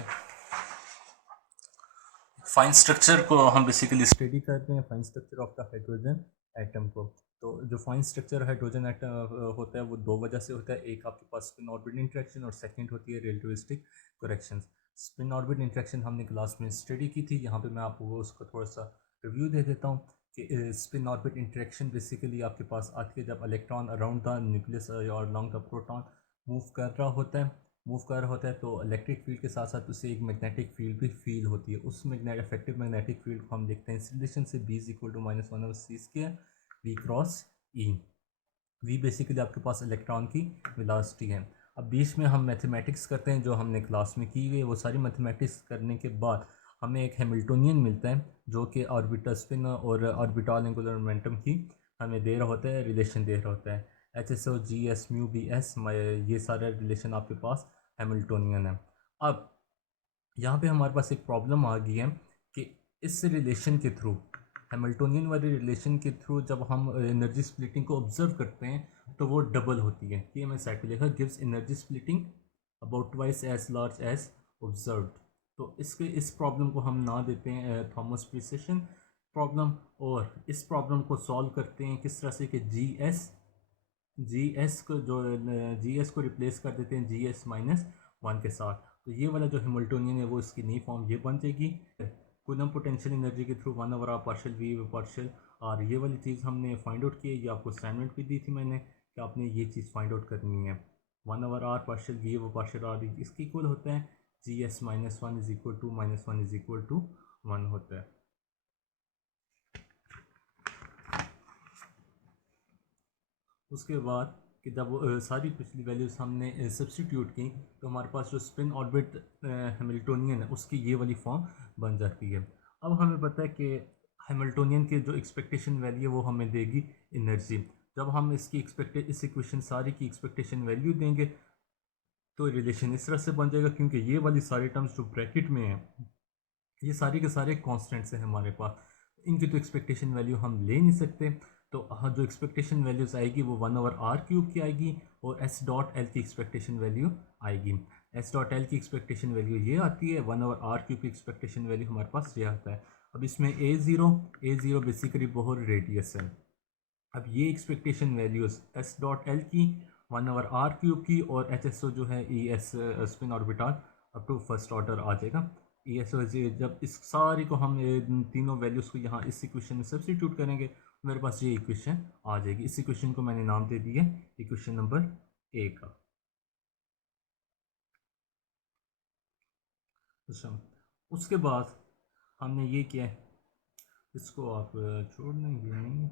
अच्छा, fine structure को हम बेसिकली स्टडी करते हैं, fine structure of the hydrogen atom को। तो जो फाइन स्ट्रक्चर हाइड्रोजन एटम होता है वो दो वजह से होता है। एक आपके पास स्पिन ऑर्बिट इंटरेक्शन और सेकंड होती है relativistic corrections. Spin orbit interaction हमने क्लास में स्टडी की थी, यहाँ पे मैं आपको उसका थोड़ा सा रिव्यू दे देता हूँ कि स्पिन ऑर्बिट इंटरेक्शन बेसिकली आपके पास आती है जब इलेक्ट्रॉन अराउंड द न्यूक्लियस और अलोंग द प्रोटॉन मूव कर रहा होता है तो इलेक्ट्रिक फील्ड के साथ साथ उसे एक मैग्नेटिक फील्ड भी फील होती है। उस इफेक्टिव मैग्नेटिक फील्ड को हम देखते हैं इस रिलेशन से B is equal to -1/c² V cross E। V basically आपके पास इलेक्ट्रॉन की वेलोसिटी है। अब बीच में हम मैथमेटिक्स करते हैं जो हमने क्लास में की हुई है। वो सारी मैथमेटिक्स करने के बाद हमें एक हैमिल्टोनियन मिलता है जो कि ऑर्बिटल स्पिन और ऑर्बिटल एंगुलर मोमेंटम की हमें दे रहा होता है, रिलेशन दे रहा होता है। HSO GS म्यू BS, ये सारा रिलेशन आपके पास हैमिल्टोनियन है। अब यहाँ पे हमारे पास एक प्रॉब्लम आ गई है कि इस रिलेशन के थ्रू, हैमिल्टोनियन वाले रिलेशन के थ्रू जब हम एनर्जी स्प्लिटिंग को ऑब्जर्व करते हैं तो वो डबल होती है। कि हमें साइकिल लिखा gives energy splitting about twice as large as observed. तो इस प्रॉब्लम को हम ना देते हैं थॉमस प्रिसेशन प्रॉब्लम, और इस प्रॉब्लम को सॉल्व करते हैं किस तरह से कि जी एस को रिप्लेस कर देते हैं GS-1 के साथ। तो ये वाला जो हैमिल्टोनियन है वो इसकी नई फॉर्म ये बन जाएगी कूलम पोटेंशियल एनर्जी के through 1/r partial V partial R। ये वाली चीज़ हमने फाइंड आउट की है, ये आपको असाइनमेंट भी दी थी मैंने कि आपने ये चीज़ फाइंड आउट करनी है। 1/r partial V partial R इसकी इक्वल होता है GS-1 is equal to -1 is equal to 1 होता है। उसके बाद कि जब सारी पिछली वैल्यूज़ हमने सब्सटीट्यूट की तो हमारे पास जो स्पिन ऑर्बिट हैमिल्टोनियन है उसकी ये वाली फॉर्म बन जाती है। अब हमें पता है कि हैमिल्टोनियन के जो एक्सपेक्टेशन वैल्यू है वो हमें देगी एनर्जी। जब हम इस इक्वेशन सारी की एक्सपेक्टेशन वैल्यू देंगे तो रिलेशन इस तरह से बन जाएगा, क्योंकि ये वाली सारी टर्म्स जो ब्रैकेट में है ये सारे के सारे कॉन्स्टेंट्स हैं हमारे पास। इनकी तो एक्सपेक्टेशन वैल्यू हम ले नहीं सकते। तो हाँ, जो एक्सपेक्टेशन वैल्यूज़ आएगी वो 1/r³ की आएगी और S.L की एक्सपेक्टेशन वैल्यू आएगी। S.L की एक्सपेक्टेशन वैल्यू ये आती है, 1/r³ की एक्सपेक्टेशन वैल्यू हमारे पास ये आता है। अब इसमें A0 बेसिकली बोहर रेडियस है। अब ये एक्सपेक्टेशन वैल्यूज़ S.L की 1/r³ की और HSO जो है ES spin orbital up to first order आ जाएगा। ESO जब इस सारी को हम तीनों वैल्यूज़ को यहाँ इस इक्वेशन में सब्सटीट्यूट करेंगे मेरे पास ये इक्वेशन आ जाएगी। इस इक्वेशन को मैंने नाम दे दिया इक्वेशन नंबर A का। अच्छा, उसके बाद हमने ये किया है, इसको आप छोड़ देंगे नहीं।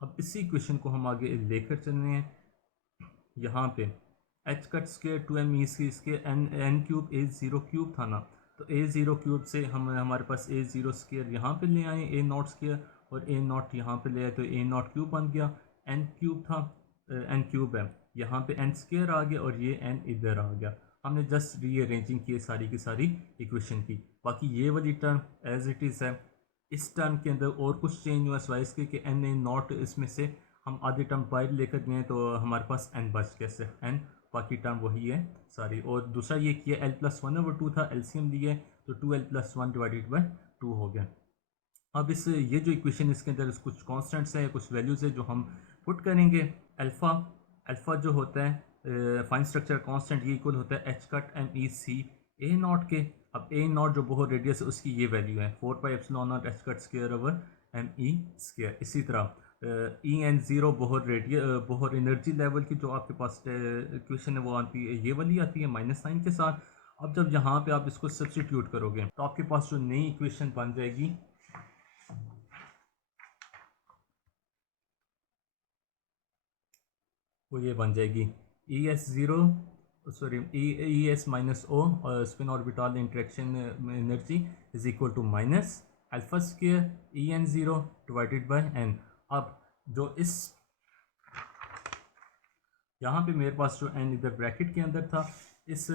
अब इसी इक्वेशन को हम आगे लेकर चलने हैं। यहाँ पे एच कट स्केयर 2m सी स्केयर n³ A0³ था ना, तो A0³ से हम हमारे पास A0 स्केयर यहाँ पे ले आए A0 स्केयर और A0 यहाँ पे ले आए तो A0³ बन गया। n³ था n³ है, यहाँ पे n स्केयर आ गया और ये n इधर आ गया। हमने जस्ट रीअरेंजिंग की सारी की सारी इक्वेशन की। बाकी ये वाली टर्म एज इट इज़ है। इस टर्म के अंदर और कुछ चेंज हुआ स्वाइस के कि n0 इसमें से हम आधी टर्म बाहर लेकर गए तो हमारे पास n बच गया से n, बाकी टर्म वही है सारी। और दूसरा ये किया L+1/2 था, एलसीएम लिए तो 2L+1 डिवाइडेड बाई 2 हो गया। अब इस ये जो इक्वेशन इसके अंदर कुछ कॉन्स्टेंट्स है, कुछ वैल्यूज़ है जो हम पुट करेंगे। अल्फ़ा जो होता है फाइन स्ट्रक्चर कांस्टेंट ये इक्वल होता है H∗M⁴ A0 के। अब A0 जो बोहर रेडियस है उसकी ये वैल्यू है 4πε0 H²² इसी तरह En0 बोहर एनर्जी लेवल की जो आपके पास इक्वेशन है वो आती है, ये वाली आती है -साइन के साथ। अब जब यहाँ पे आप इसको सब्सटीट्यूट करोगे तो आपके पास जो नई इक्वेशन बन जाएगी वो ये बन जाएगी ES-O spin orbital interaction energy is equal to -α² En0 divided by n। अब जो इस यहाँ पे मेरे पास जो n इधर ब्रैकेट के अंदर था, इस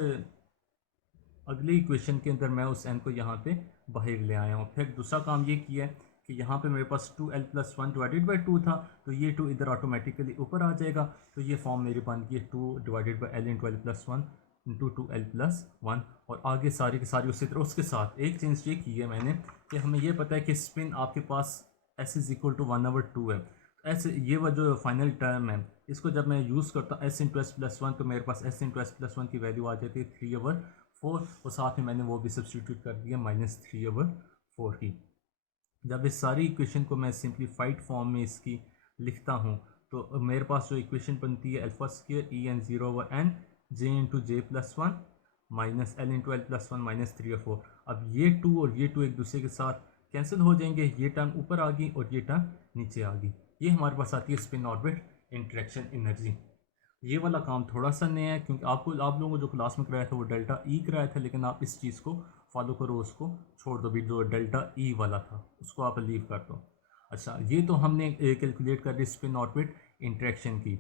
अगली इक्वेशन के अंदर मैं उस n को यहाँ पे बाहर ले आया हूँ। फिर दूसरा काम ये किया है कि यहाँ पे मेरे पास 2l+1 डिवाइडेड बाई 2 था, तो ये 2 इधर ऑटोमेटिकली ऊपर आ जाएगा, तो ये फॉर्म मेरी बन गई 2 divided by l into l+1 into 2l+1। और आगे सारी की सारी उसी तरह। उसके साथ एक चेंज ये की है मैंने कि हमें ये पता है कि स्पिन आपके पास s इज़ इक्वल टू 1/2 है। ऐसे ये वह जो फाइनल टर्म है, इसको जब मैं यूज़ करता हूँ s इंटू s+1, तो मेरे पास s इंटू s+1 की वैल्यू आ जाती है 3/4, और साथ में मैंने वो भी सब्सटीट्यूट कर दिया -3/4 की। जब इस सारी इक्वेशन को मैं सिंप्लीफाइड फॉर्म में इसकी लिखता हूँ, तो मेरे पास जो इक्वेशन बनती है α² en0/n j into j+1 minus l into l+1 -3/4। अब ये 2 और ये 2 एक दूसरे के साथ कैंसिल हो जाएंगे, ये टर्म ऊपर आ गई और ये टर्म नीचे आ गई। ये हमारे पास आती है स्पिन ऑर्बिट इंटरेक्शन एनर्जी। ये वाला काम थोड़ा सा नया है, क्योंकि आप लोगों को जो क्लास में कराया था वो डेल्टा ई कराया था, लेकिन आप इस चीज़ को फॉलो करो, उसको छोड़ दो भी, जो डेल्टा ई वाला था उसको आप लीव कर दो। अच्छा, ये तो हमने कैलकुलेट कर दी स्पिन ऑर्बिट इंटरेक्शन की।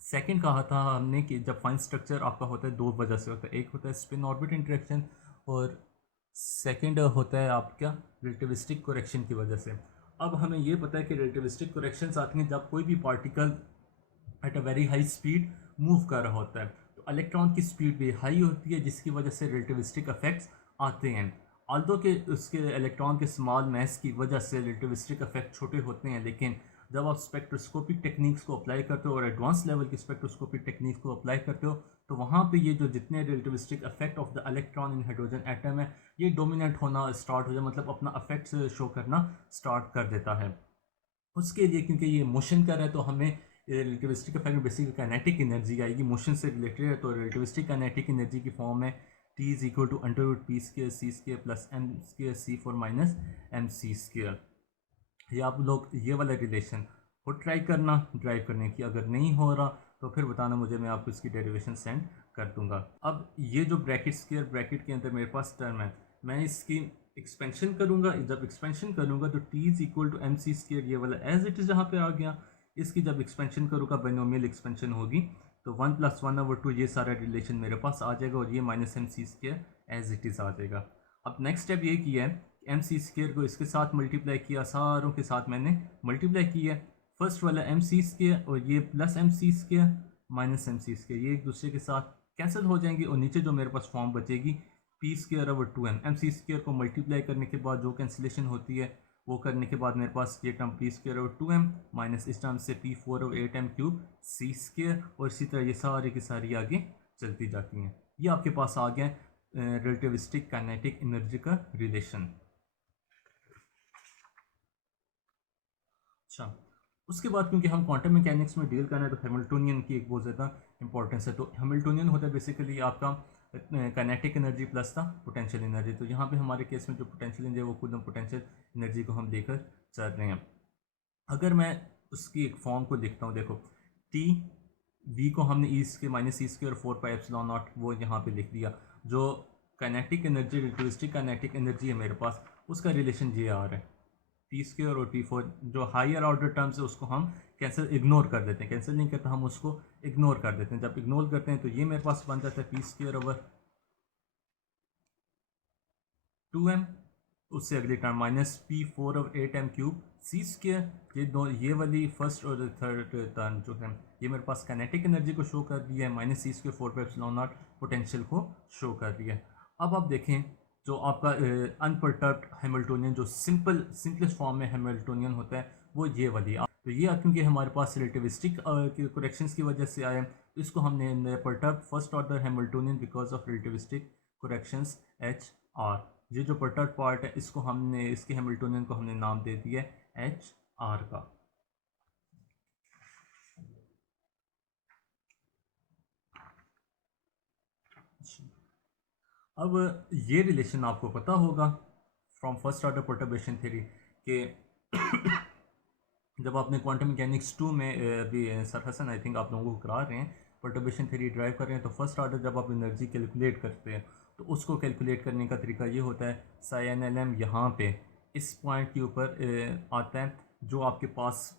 सेकंड कहा था हमने कि जब फाइन स्ट्रक्चर आपका होता है दो वजह से होता है, एक होता है स्पिन ऑर्बिट इंटरेक्शन और सेकंड होता है आपका रिलेटिविस्टिक करेक्शन की वजह से। अब हमें ये पता है कि रिलेटिविस्टिक करेक्शंस आती हैं जब कोई भी particle at a very high speed move कर रहा होता है, तो इलेक्ट्रॉन की स्पीड भी हाई होती है, जिसकी वजह से रिलेटिविस्टिक इफेक्ट्स आते हैं। ऑल्दो के उसके इलेक्ट्रॉन के स्मॉल मैस की वजह से रिलेटिविस्टिक इफेक्ट छोटे होते हैं, लेकिन जब आप स्पेक्ट्रोस्कोपिक टेक्निक्स को अप्लाई करते हो और एडवांस लेवल की स्पेक्ट्रोस्कोपिक टेक्निक्स को अप्लाई करते हो, तो वहाँ पे ये जो जितने relativistic effect of the electron in hydrogen atom है, ये डोमिनेट होना स्टार्ट हो जाए, मतलब अपना इफेक्ट्स शो करना स्टार्ट कर देता है। उसके लिए क्योंकि ये मोशन कर रहा है, तो हमें रिलेटिविस्टिक इफेक्ट में बेसिकली काइनेटिक एनर्जी आएगी, मोशन से रिलेटेड है, तो रिलेटिविस्टिक काइनेटिक एनर्जी की फॉर्म है T is equal to √p² plus m² c4 minus mc²। ये आप लोग ये वाला रिलेशन खुद ट्राई करना, ड्राइव करने की, अगर नहीं हो रहा तो फिर बताना मुझे, मैं आपको इसकी डेरिवेशन सेंड कर दूंगा। अब ये जो ब्रैकेट स्क्वायर ब्रैकेट के अंदर मेरे पास टर्म है, मैं इसकी एक्सपेंशन करूंगा। जब एक्सपेंशन करूंगा तो t is equal to mc², ये वाला एज इट इज़ जहाँ पे आ गया। इसकी जब एक्सपेंशन करूँगा, बाइनोमियल एक्सपेंशन होगी, तो 1 + 1/2 ये सारा रिलेशन मेरे पास आ जाएगा, और ये -mc² एज इट इज़ आ जाएगा। अब नेक्स्ट स्टेप ये किया है, mc² को इसके साथ मल्टीप्लाई किया, सारों के साथ मैंने मल्टीप्लाई किया। फर्स्ट वाला mc² और ये प्लस mc² माइनस mc², ये एक दूसरे के साथ कैंसिल हो जाएंगे, और नीचे जो मेरे पास फॉर्म बचेगी p²/2m। mc² को मल्टीप्लाई करने के बाद जो कैंसिलेशन होती है, वो करने के बाद मेरे पास ये टर्म p²/2m माइनस इस टर्म से p4/8m³ c², और इसी तरह ये सारी की सारी आगे चलती जाती हैं। ये आपके पास आ गया रिलेटिविस्टिक काइनेटिक एनर्जी का रिलेशन। अच्छा, उसके बाद क्योंकि हम क्वांटम मैकेनिक्स में डील करना है, तो हैमिल्टोनियन की एक बहुत ज़्यादा इंपॉर्टेंस है। तो हैमिल्टोनियन होता है बेसिकली आपका kinetic energy plus the potential energy. तो यहाँ पे हमारे केस में जो पोटेंशियल एनर्जी है वो कूलम पोटेंशियल एनर्जी को हम लेकर चल रहे हैं। अगर मैं उसकी एक फॉर्म को लिखता हूँ, देखो टी वी को हमने e² और 4πε0 वो यहाँ पे लिख दिया। जो kinetic energy relativistic kinetic energy है मेरे पास, उसका रिलेशन ये आ रहा है t² और t4। जो हायर ऑर्डर टर्म्स है उसको हम कैंसिल इग्नोर कर देते हैं, कैंसिल नहीं करता, हम उसको इग्नोर कर देते हैं। जब इग्नोर करते हैं तो ये मेरे पास बन जाता है p²/2m, उससे अगली टर्म -p4/8m³ c²। ये वाली फर्स्ट और थर्ड टर्म जो है ये मेरे पास काइनेटिक एनर्जी को शो कर दिया है, -c² 4πε0 पोटेंशियल को शो कर दिया है। अब आप देखें जो आपका अनपर्टर्ब्ड हैमिल्टोनियन, जो सिंपलेस्ट फॉर्म में हैमिल्टोनियन होता है, वो ये वाली। तो ये क्योंकि हमारे पास रिलेटिविस्टिक करेक्शंस की वजह से आया, इसको हमने perturbed first order Hamiltonian because of relativistic corrections HR। ये जो परटर्ब्ड पार्ट है, इसको हमने इसके हैमिल्टोनियन को हमने नाम दे दिया HR का। अब ये रिलेशन आपको पता होगा from first order perturbation theory के जब आपने क्वांटम मैकेनिक्स 2 में अभी सर हसन आई थिंक आप लोगों को करा रहे हैं, परटर्बेशन थ्योरी ड्राइव कर रहे हैं, तो फर्स्ट ऑर्डर जब आप एनर्जी कैलकुलेट करते हैं, तो उसको कैलकुलेट करने का तरीका ये होता है साइन NLM यहाँ पे इस पॉइंट के ऊपर आता है। जो आपके पास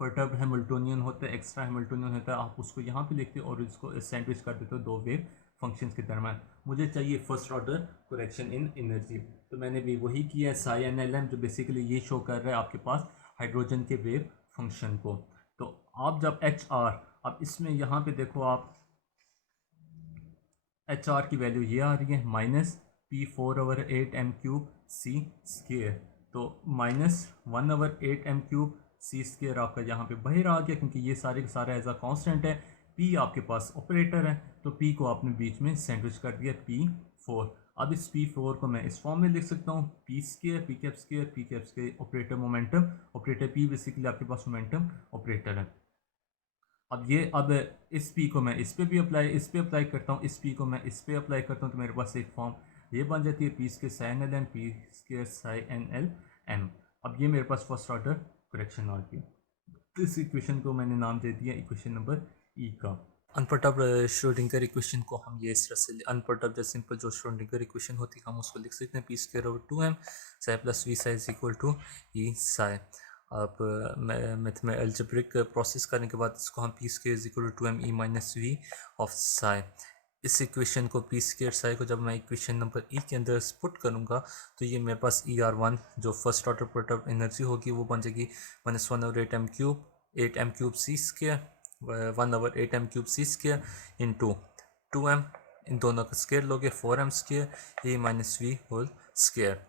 परटर्ब्ड हैमिल्टोनियन होता है, एक्स्ट्रा हैमिल्टोनियन होता है, आप उसको यहाँ पे लिखते हो और इसको सैंडविच कर देते हो दो वेव फंक्शंस के दरम्यान। मुझे चाहिए first order correction in energy, तो मैंने भी वही किया है साई एन एल एम, जो बेसिकली ये शो कर रहा है आपके पास हाइड्रोजन के वेव फंक्शन को। तो आप जब एच आर, अब इसमें यहाँ पे देखो आप एच आर की वैल्यू ये आ रही है -P4/8m³ c²। तो -1/8m³c² आपका यहाँ पे बाहर आ गया, क्योंकि ये सारे का सारा एज अ कॉन्स्टेंट है। P आपके पास ऑपरेटर है, तो P को आपने बीच में सेंडविच कर दिया P4। अब इस P4 को मैं इस फॉर्म में लिख सकता हूँ P² operator momentum operator, P basically आपके पास मोमेंटम ऑपरेटर है। अब इस P को मैं इस पे भी अप्लाई करता हूँ, इस P को मैं इस पे अप्लाई करता हूँ, तो मेरे पास एक फॉर्म ये बन जाती है P² sin LM P² sin LM। अब ये मेरे पास फर्स्ट ऑर्डर करेक्शन आ गई। इस इक्वेशन को मैंने नाम दे दिया इक्वेशन नंबर ई का। अनपर्टर्ब्ड श्रोडिंगर इक्वेशन को हम ये इस तरह से अनपर्टर्ब्ड सिंपल जो श्रोडिंगर इक्वेशन होती है हम उसको लिख सकते हैं P²/2m psi plus V psi is equal to E psi. अब मैथ में अलजेब्रिक प्रोसेस करने के बाद इसको हम P² is equal to 2m e minus V of psi. इस इक्वेशन को P² साई को जब मैं इक्वेशन नंबर ई के अंदर पुट करूँगा तो ये मेरे पास ER1 जो फर्स्ट ऑर्डर परटर्ब एनर्जी होगी वो बन जाएगी -1/8m³ c² इंटू 2m, इन दोनों का स्केयर लोगे 4m² A minus V whole square.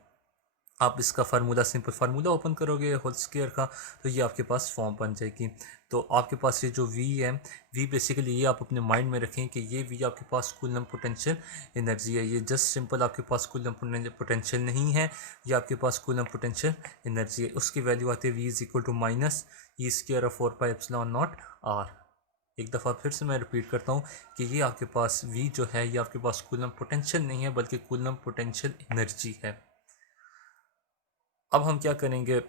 आप इसका फार्मूला सिंपल फार्मूला ओपन करोगे होल स्केयर का, तो ये आपके पास फॉर्म बन जाएगी। तो आपके पास ये जो V है, V बेसिकली ये आप अपने माइंड में रखें कि ये V आपके पास कूलम पोटेंशियल एनर्जी है। ये जस्ट सिंपल आपके पास कूलम पोटेंशियल नहीं है, ये आपके पास कूलम पोटेंशियल एनर्जी है। उसकी वैल्यू आती है V is equal to -e²/4πε0r। एक दफ़ा फिर से मैं रिपीट करता हूँ कि ये आपके पास V जो है ये आपके पास कूलम पोटेंशियल नहीं है बल्कि कूलम पोटेंशियल एनर्जी है। अब हम क्या करेंगे,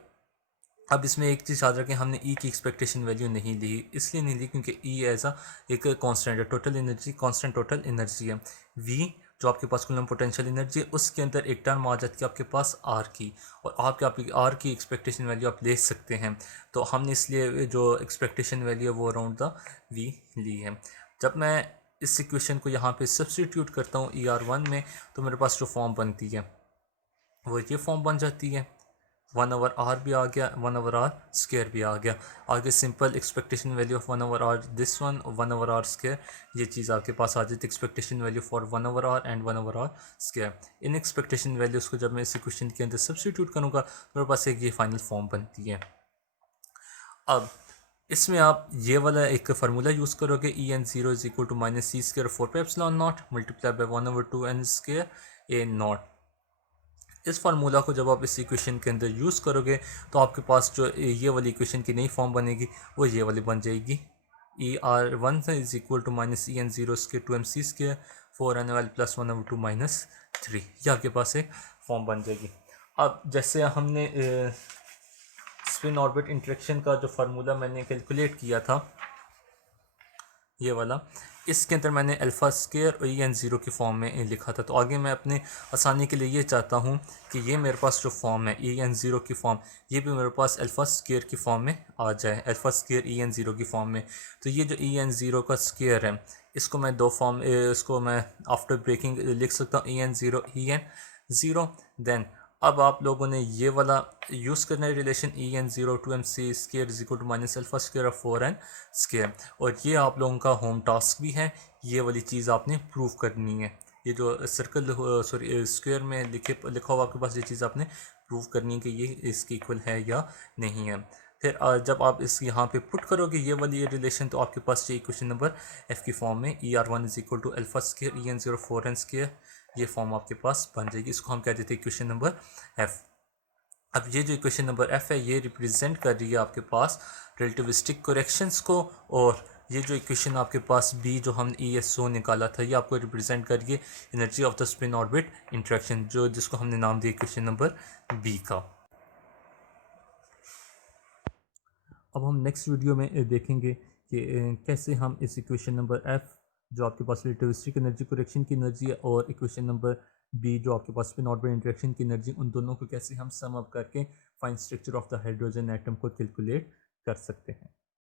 अब इसमें एक चीज़ याद रखें, हमने E की एक्सपेक्टेशन वैल्यू नहीं ली, इसलिए नहीं ली क्योंकि E एज आ एक कांस्टेंट है, total energy constant total energy है। V जो आपके पास कूलम पोटेंशियल एनर्जी है उसके अंदर एक टर्म आ जाती है आपके पास R की, और आपकी R की एक्सपेक्टेशन वैल्यू आप ले सकते हैं। तो हमने इसलिए जो एक्सपेक्टेशन वैल्यू है वो अराउंड द V ली है। जब मैं इस इक्वेशन को यहाँ पे सब्सटीट्यूट करता हूँ ER1 में, तो मेरे पास जो फॉर्म बनती है वो ये फॉर्म बन जाती है, 1/r भी आ गया, 1/r² भी आ गया। आगे simple expectation value of 1/r this one, 1/r², ये चीज़ आपके पास आ जाती है expectation value for 1/r and 1/r²। In expectation values को जब मैं इस इक्वेशन के अंदर सब्सटीट्यूट करूँगा तो मेरे पास एक ये फाइनल फॉर्म बनती है। अब इसमें आप ये वाला एक फार्मूला यूज़ करोगे, En0 is equal to -c²/4πε0 multiply by 1/2n² a0। इस फार्मूला को जब आप इस इक्वेशन के अंदर यूज़ करोगे तो आपके पास जो ये वाली इक्वेशन की नई फॉर्म बनेगी वो ये वाली बन जाएगी, ER1 is equal to -En0²2mc² 4nl + 1/2 - 3। ये आपके पास एक फॉर्म बन जाएगी। अब जैसे हमने स्पिन ऑर्बिट इंटरेक्शन का जो फार्मूला मैंने कैलकुलेट किया था ये वाला, इसके अंदर मैंने α² और En0 की फॉर्म में लिखा था। तो आगे मैं अपने आसानी के लिए ये चाहता हूँ कि ये मेरे पास जो फॉर्म है En0 की फॉर्म, ये भी मेरे पास α² की फॉर्म में आ जाए, α² En0 की फॉर्म में। तो ये जो En0 का स्क्वायर है इसको मैं दो फॉर्म इसको मैं आफ्टर ब्रेकिंग लिख सकता हूँ En0 En0। देन अब आप लोगों ने ये वाला यूज़ करना है relation En0 2mc² is equal to -α² 4n², और ये आप लोगों का होम टास्क भी है, ये वाली चीज़ आपने प्रूव करनी है। ये जो सर्कल सॉरी स्क्वायर में लिखा हुआ आपके पास ये चीज़ आपने प्रूव करनी है कि ये इसके इक्वल है या नहीं है। फिर जब आप इस यहाँ पे पुट करोगे ये वाली रिलेशन, तो आपके पास ये इक्वेशन नंबर F की फॉर्म में ER1 is equal to α² En0 4n², ये फॉर्म आपके पास बन जाएगी। इसको हम कह देते हैं इक्वेशन नंबर F। अब ये जो इक्वेशन नंबर F है ये रिप्रेजेंट कर रही है आपके पास रिलेटिविस्टिक करेक्शंस को, और ये जो इक्वेशन आपके पास B जो हम ESO निकाला था ये आपको रिप्रेजेंट कर रही है energy of the spin orbit interaction, जो जिसको हमने नाम दिया इक्वेशन नंबर B का। अब हम नेक्स्ट वीडियो में देखेंगे कि कैसे हम इस इक्वेशन नंबर F जो आपके पास रिलेटिविस्टिक एनर्जी करेक्शन की एनर्जी है और इक्वेशन नंबर B जो आपके पास स्पिन ऑर्बिट इंटरेक्शन की एनर्जी, उन दोनों को कैसे हम सम अप करके fine structure of the hydrogen atom को कैलकुलेट कर सकते हैं।